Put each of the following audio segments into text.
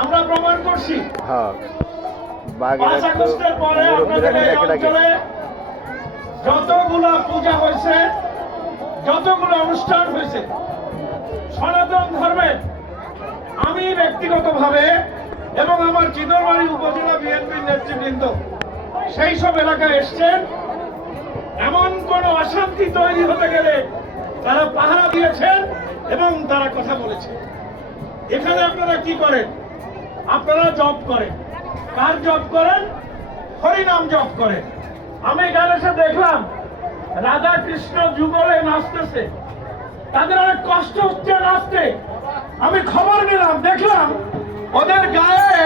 আমরা প্রমাণ করছি হ্যাঁ 5 আগস্টের পরে আপনাদের এই অঞ্চলে যতগুলো পূজা হয়েছে, যতগুলো অনুষ্ঠান হয়েছে সনাতন ধর্মের, আমি ব্যক্তিগতভাবে এবং আমার চিতরবাড়ি উপজেলা বিএনপির নেতৃবৃন্দ সেই সব এলাকায় এসছেন। এমন কোন অশান্তি তৈরি হতে গেলে তারা পাহারা দিয়েছেন এবং তারা কথা বলেছে। এখানে আপনারা কি করেন? আপনারা জপ করেন। কার জপ করেন? হরিনাম জপ করেন। আমি এখানে এসে দেখলাম রাধা কৃষ্ণ যুগলে নাচতেছে, তাদের অনেক কষ্ট হচ্ছে নাচতে। আমি খবর নিলাম, দেখলাম ওদের গায়ে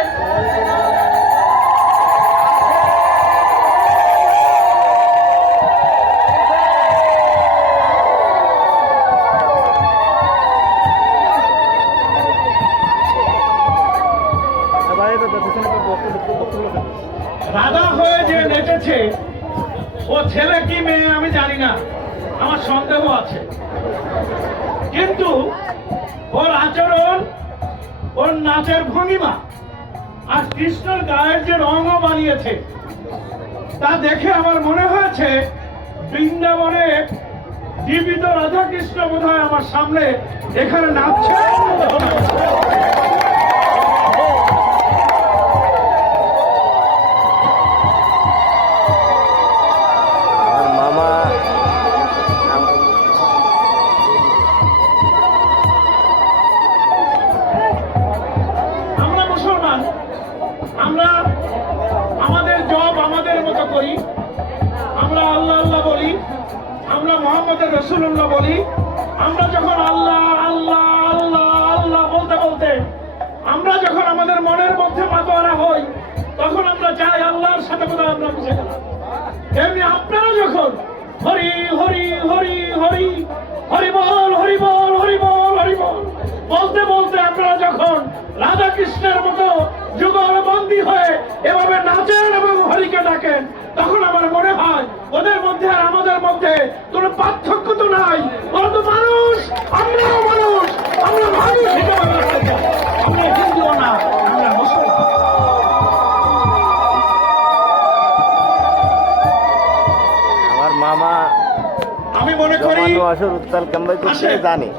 রাধা হয়ে যে নেচেছে, ও ছেলে কি মেয়ে আমি জানি না, আমার সন্দেহ আছে, কিন্তু ওর আচরণ, ওর নাচের ভঙ্গিমা আর কৃষ্ণর গায়ের যে রঙও বানিয়েছে তা দেখে আমার মনে হয়েছে বৃন্দাবনে জীবিত রাধা কৃষ্ণ বোধহয় আমার সামনে এখানে নাচছে। আমরা আমাদের জব আমাদের মতো করি, আমরা আল্লাহ আল্লাহ বলি, আমরা মোহাম্মদের রাসূলুল্লাহ বলি। আমরা যখন আল্লাহ আল্লাহ আল্লাহ আল্লাহ বলতে বলতে আমরা যখন আমাদের মনের মধ্যে মাতোয়ারা হই, তখন আমরা চাই আল্লাহর সাথে বোধহয় আমরা মিশে গেলাম। এমনি আপনারা যখন হরি হরি হরি হরি হরি বল হরি বল হরি বল হরি বল বলতে বলতে আপনারা যখন রাধা কৃষ্ণের মতো যুগলবন্দী হয়ে এভাবে নাচেন এবং হরিকে ডাকেন, তখন আমার মনে হয় ওদের মধ্যে আর আমাদের মধ্যে কোনো পার্থক্য তো নাই। ওরা তো মানুষ, আমরাও মানুষ, আমরা মানুষ হিসেবে বাঁচতে চাই। আমরা হিন্দুও না, আমরা মুসলমান। আমার মামা আমি মনে করি উত্তাল কামবাই করতে জানে।